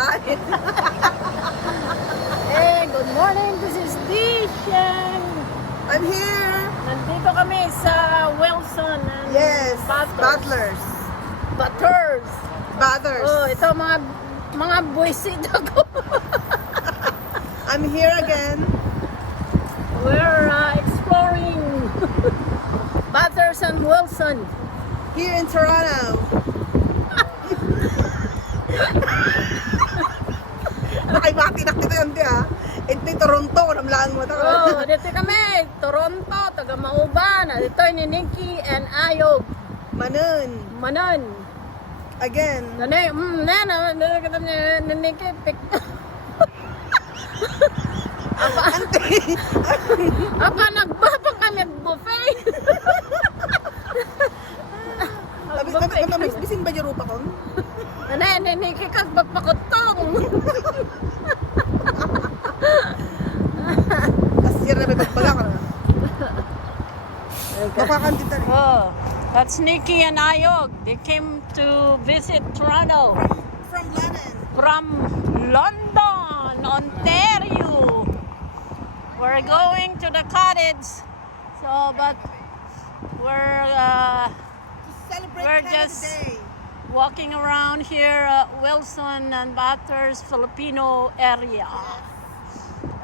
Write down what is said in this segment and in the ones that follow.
kain. Hey, good morning. This is Dishan. I'm here. Nandito kami sa Wilson and Yes, Butlers. butlers. Bathers. Oh, ito mga buwisit ako. I'm here again. We're exploring Butlers and Wilson. Here in Toronto. Nakibati na kita yun, ha? Ito Toronto, namlaan mo ito. Oh, dito kami, Toronto, taga Mauban. Ito ni Nikki and Ayog. Manon. Again. Nani, nana, kita ni Nikki, pick. Apa nagbaba kami buffet. Mamisbisin ba yung rupa ko? Nani, Nikki kas bagpakutong. Kasir na may bagbaga ka na. Makakandita rin. Oh, that's Nikki and Ayog. They came to visit Toronto From London. from London, Ontario. We're going to the cottage. So, but we're Celebrate We're Canada just- Day. walking around here at Wilson and Butlers Filipino area.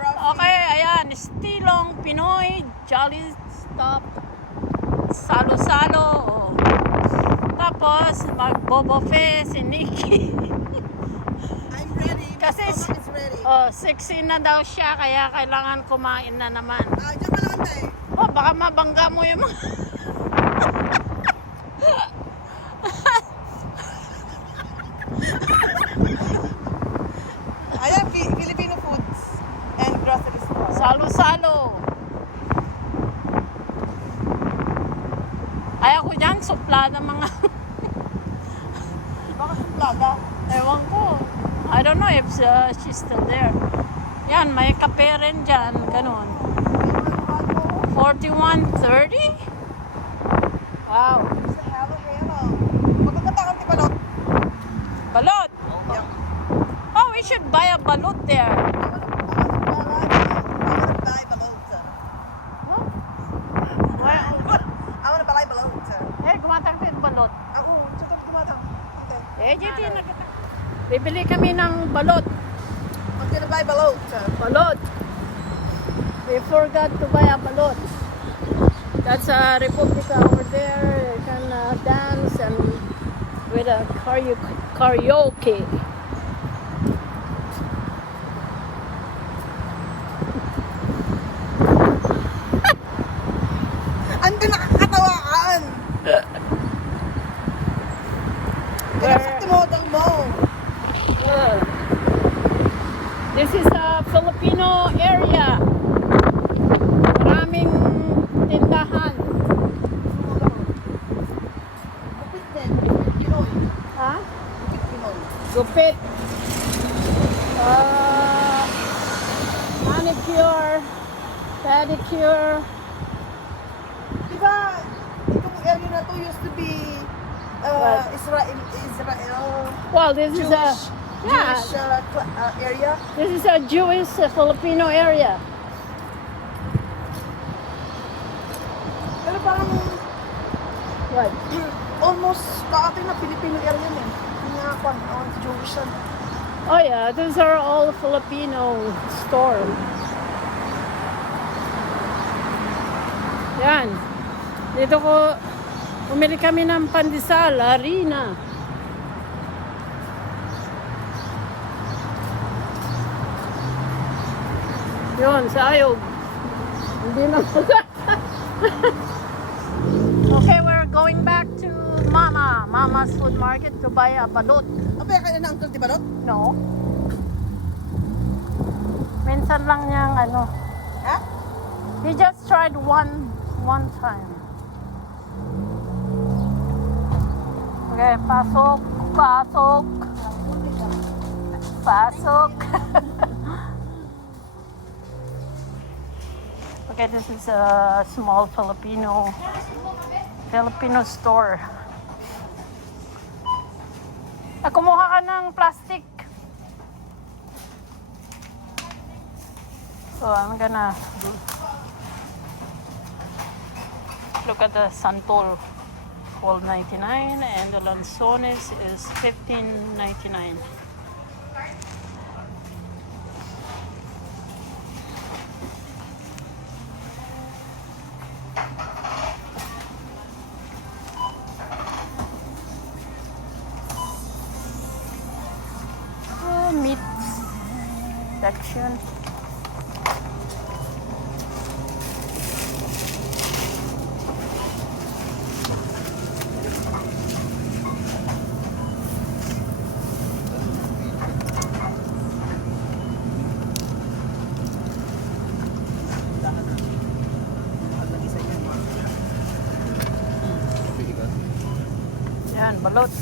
Okay, ayan, Estilong Pinoy, Jolly Stop, Salo-Salo. Tapos, magbobofe si Nikki. I'm ready. Kasi- My stomach is ready. Oh, sexy na daw siya, kaya kailangan kumain na naman. Diyan ka lang, tay. Oh, baka mabangga mo yung mga... Ayan, Filipino foods and grocery store. Salo-salo. Ay ako dyan, supla ng mga... Bakit yung plaga? Ewan ko. I don't know if she's still there. Yan, may kape rin dyan. Ganun. 41.30? Wow. Sa hello. Magkakata kang tipalot. Balot. Yeah. Oh, we should buy a balot there. I wanna buy balot. Huh? I wanna buy balot. Eh, gumatang din balot. Ako, tsaka gumatang. Eh, dito na kita. Bibili kami ng balot. I'm gonna buy balot. Balot. We forgot to buy a balot. That's a Republica over there. You can dance and with a karaoke. Ang nakakatawaan. Kaya sa timodal mo. Uh, this is a Filipino area. Maraming tindahan. Kupit din. Pinoy. Ha? Kupit Pinoy. Gupit. Manicure. Pedicure. Diba, itong area na to used to be What? Israel Well, this is a Jewish area. this is a Jewish Filipino area. Pero parang What? almost kaating na Filipino area yun eh. Yung nga on Jewish yan. Oh yeah, these are all Filipino stores. Yan. Dito ko umili kami ng pandesal, harina. Yun, sa Ayog. Hindi na Okay, we're going back to Mama's Food Market to buy a balot. Abay, kaya na Uncle Tibalot? No. Minsan lang niyang ano. Ha? He just tried one time. Okay, pasok. Okay, this is a small Filipino store. Kumuha ka ng plastic. So I'm gonna look at the Santol, $12.99, and the Lanzones is $15.99. Meat section. Yan, balot.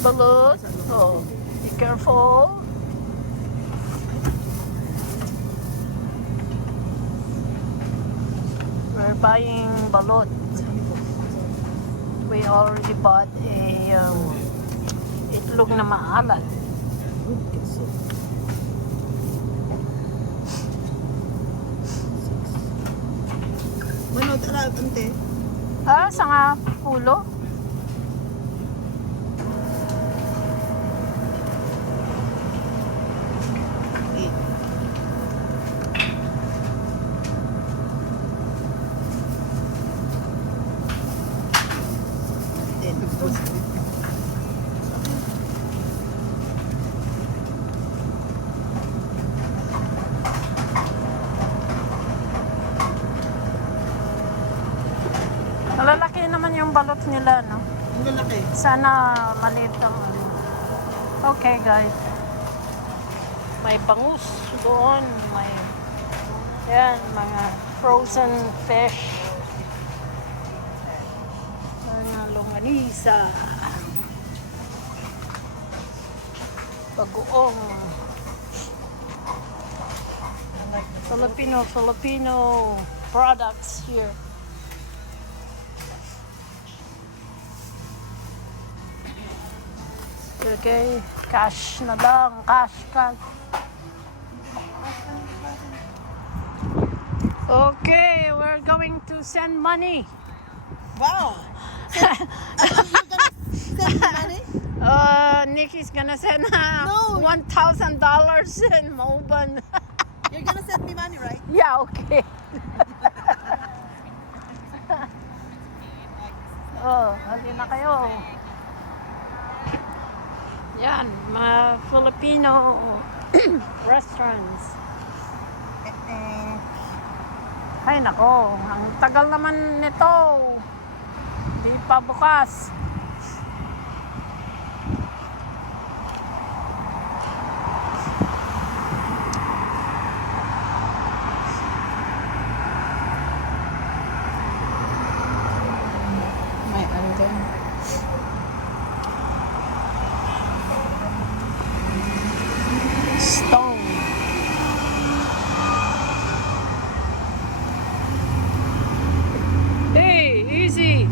Balot. Oh, be careful. We're buying balot. We already bought a itlog na maalat. Manood na ante. Sa nga pulo. Malalaki naman yung balot nila, no? Ang lalaki. Sana maliit ang ano. Okay, guys. May bangus doon. May, yan, mga frozen fish. Mga longganisa. Bagoong. Filipino products here. Okay, cash na lang, cash. Okay, we're going to send money. Wow! You're gonna send me money? Nikki's gonna send No. $1,000 in Moban. You're gonna send me money, right? Yeah, okay. Oh, hali na kayo. Yan, mga Filipino restaurants. Ay nako, ang tagal naman nito. Di pa bukas. May ano din. Stone. Hey, easy.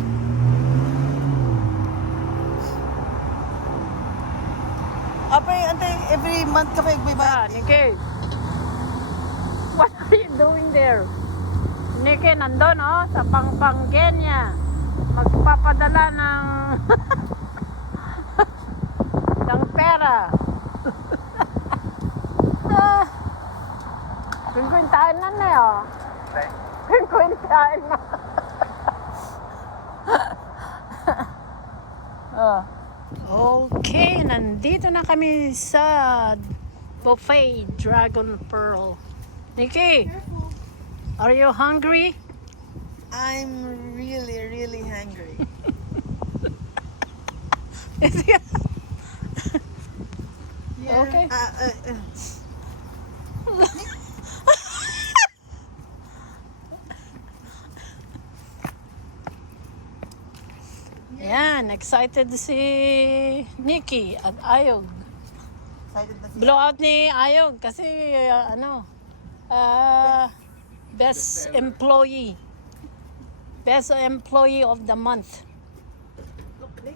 Ante, every month ka pa Ah, magbayad. Nikki. What are you doing there? Nikki, nandun, oh, sa Pampanga. Magpapadala ng ng pera. Pinkwintaan na na, oh. Pinkwintaan na. Oh. Okay, nandito na kami sa buffet Dragon Pearl. Nikki, Careful. are you hungry? I'm really, really hungry. Yeah. Okay. Yan, excited si Nikki at Ayog. Excited na siya. Blowout ni Ayog kasi best employee. Best employee of the month. Look, Nick.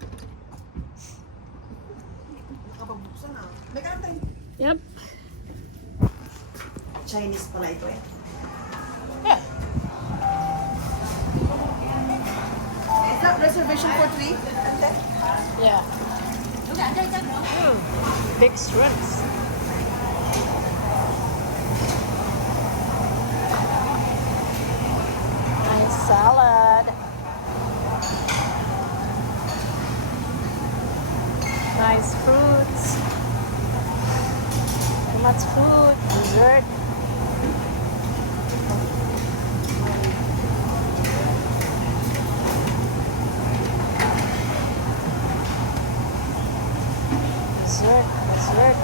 Nakapagbusan na. May kantay. Yep. Chinese pala ito eh. Yeah. Is that reservation for 3? Yeah. Big shrimps. Nice salad. Nice fruits. Too much food. Dessert. Dessert. Dessert.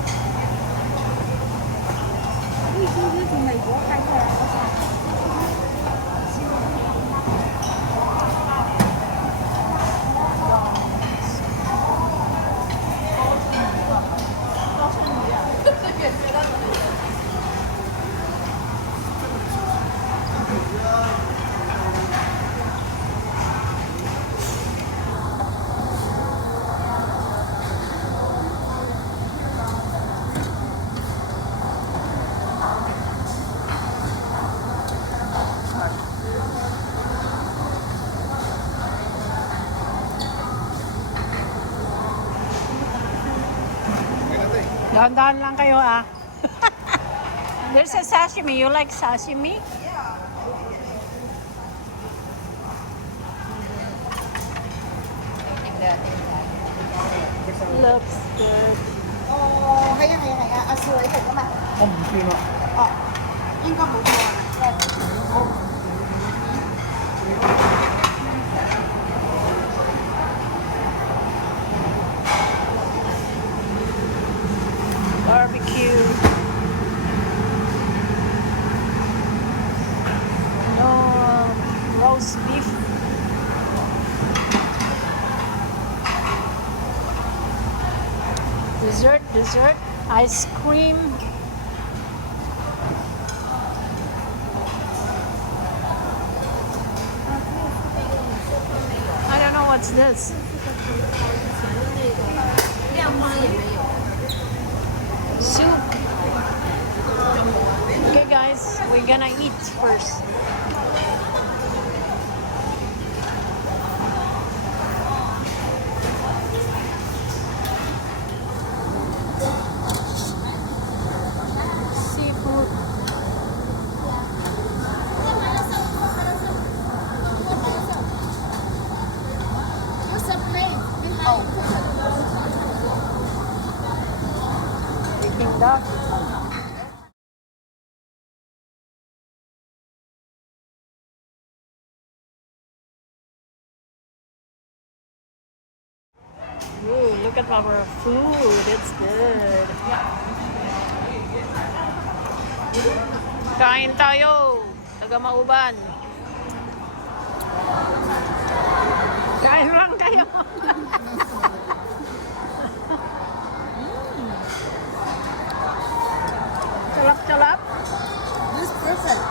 Dahan-dahan lang kayo ah. There's a sashimi. You like sashimi? Looks good. 哦，係啊係啊係啊，阿少你食啊嘛。我唔算啦。哦，應該冇錯。 Barbecue. No roast beef. Dessert, dessert, ice cream. I don't know what's this. Soup. Okay guys, we're gonna eat first. Seafood. Peking duck. Ooh, look at our food. It's good. Kain tayo. Taga Mauban. Kain lang kayo. Calap-calap. This is perfect.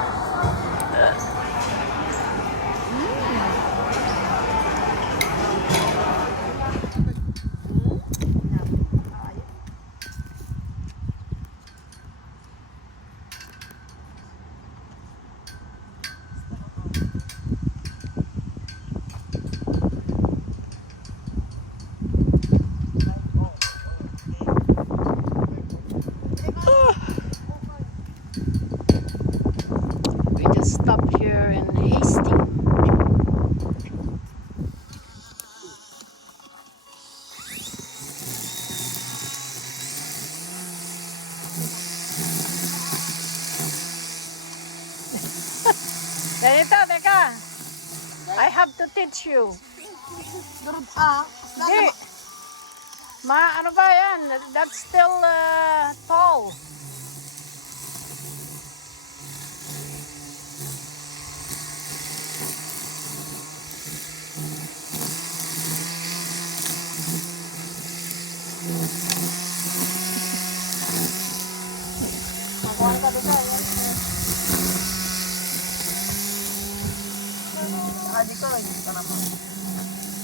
We just stopped here in Hastings. Ganito, teka. I have to teach you. Di. Ano ba yan? That's still tall.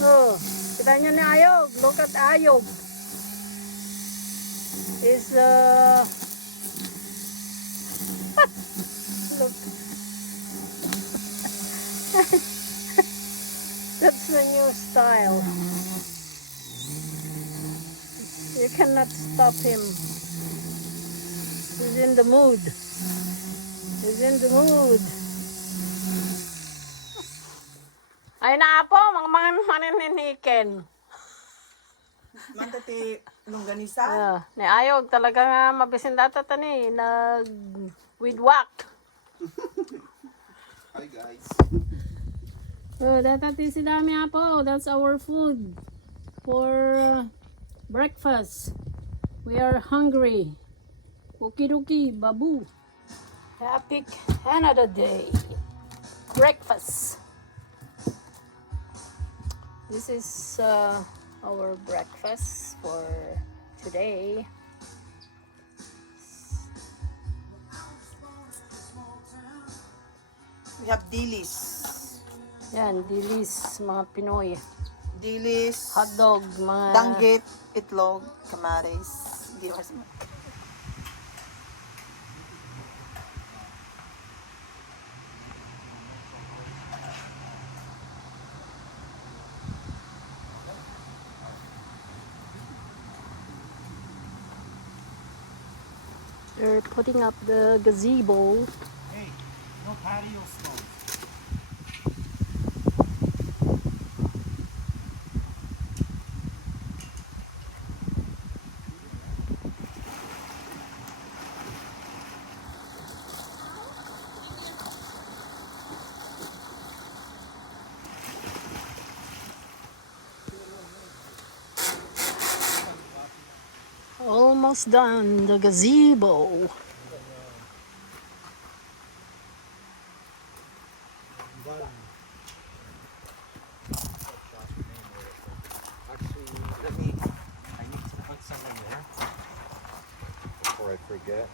So, kita nyo ni Ayog. Look at Ayog. Is cannot stop him. He's in the mood. He's in the mood. Ay na po, mga manininiken. Mantati longganisa. Ni ayog talaga nga mabisin data tani nag with whack. Hi guys. Data ti si dami apo. That's our food for breakfast. We are hungry. Okidoki babu. Happy Canada Day. Breakfast. This is our breakfast for today. We have dilis. Yan, dilis, mga Pinoy. Dilis. Hotdog, mga... Danggit. Itlog. Kamares. Hindi ako kasi. They're putting up the gazebo. Hey, no patio smoke. Almost done, the gazebo. Actually, I need to put some in there before I forget.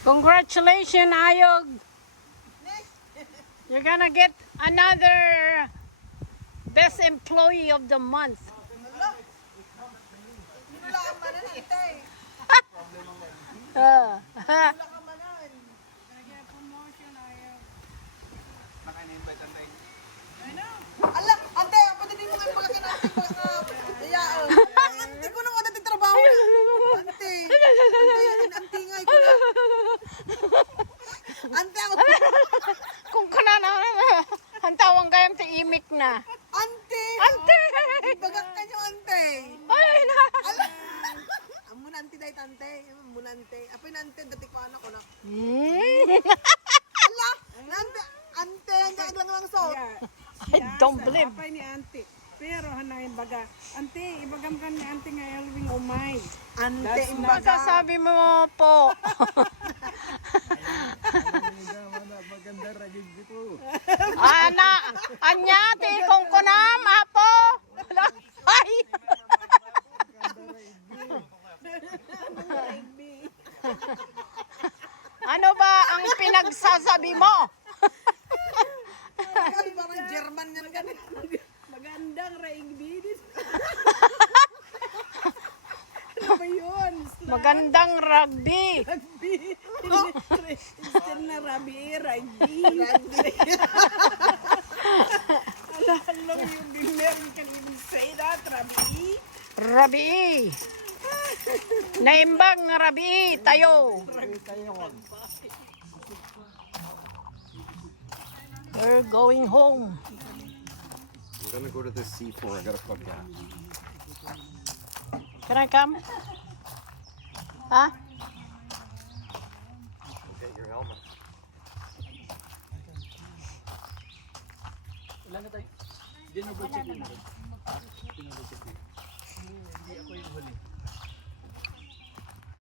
Congratulations, Ayog. You're gonna get another best employee of the month. Naka-invite ang tayo. Ala, ante, pwede din mo nga pagkakinati pagka... Yayaan. Ante ko nung ate trabaho na. Ante. Ante nga ko na. Ante ako. Kung kanana, ang tawang gayam ti imik na. Ante. Ante! Bagak ka nyo, ante. Ay na! Ala. Amuna ante dahil ante. Amuna ante. Apoy na ante, dati ko anak ko na. Ala, ante. Ante, hanggang lang so. I don't believe. Apay ni Auntie. Pero hanayin baga. Auntie, ibagam ka ni Auntie nga Elwing umay. Ante, Baka sabi mo po. Ana, anya, ti kong kunam, apo. Ay! Ano ba ang pinagsasabi mo? Ay, parang German yan ganun. Magandang raing bidis. Ano ba yun? Magandang rugby. Rugby. Instead na rabi, rugby. Alam you American can even say that, rabi. Rabi. Naimbang rabi tayo. We're going home. I'm gonna go to the C4. I gotta plug gas. Can I come? Huh? Get your helmet. Ilan na tayo? Dinouble check mo. Dinouble check mo. Hindi ako yung huli.